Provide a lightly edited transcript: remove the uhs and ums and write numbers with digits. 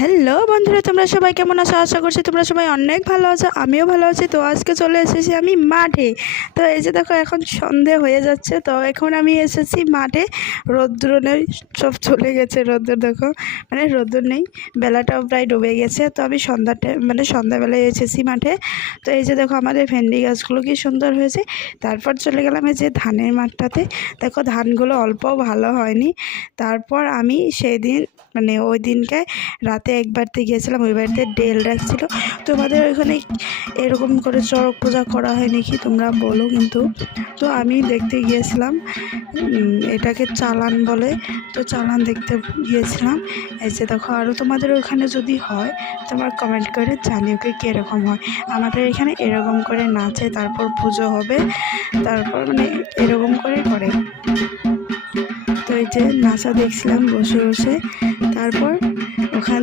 Hello বন্ধুরা, তোমরা সবাই কেমন আছো? আশা করছি তোমরা সবাই অনেক ভালো আছো, আমিও ভালো আছি। তো আজকে চলে এসেছি আমি মাঠে। তো এই যে দেখো, এখন সন্ধে হয়ে যাচ্ছে। তো এখন আমি এসেছি মাঠে। রোদ্দুর নেই, সব চলে গেছে রোদ্দুর, দেখো মানে রোদ্দুর নেই, বেলাটাও প্রায় ডুবে গেছে। তো আমি সন্ধ্যাবেলায় এসেছি মাঠে। তো এই যে দেখো, আমাদের ভেন্ডি গাছগুলো কি সুন্দর হয়েছে। তারপর চলে গেলাম এই যে ধানের মাঠটাতে। দেখো ধানগুলো অল্পও ভালো হয়নি। তারপর আমি সেদিন ওই দিনকে রাতে এক বাড়িতে গিয়েছিলাম, ওই বাড়িতে ডেল রাখছিল। তোমাদের ওইখানে এরকম করে চড়ক পূজা করা হয় নাকি তোমরা বলো কিন্তু। তো আমি দেখতে গিয়েছিলাম, এটাকে চালান বলে। তো চালান দেখতে গিয়েছিলাম। এই যে দেখো, আরও তোমাদের ওখানে যদি হয় তোমার কমেন্ট করে জানিও কি কীরকম হয়। আমাদের এখানে এরকম করে নাচে, তারপর পুজো হবে, তারপর এরকম করে করে। তো এই যে নাচা দেখছিলাম বসে বসে। তারপর ওখান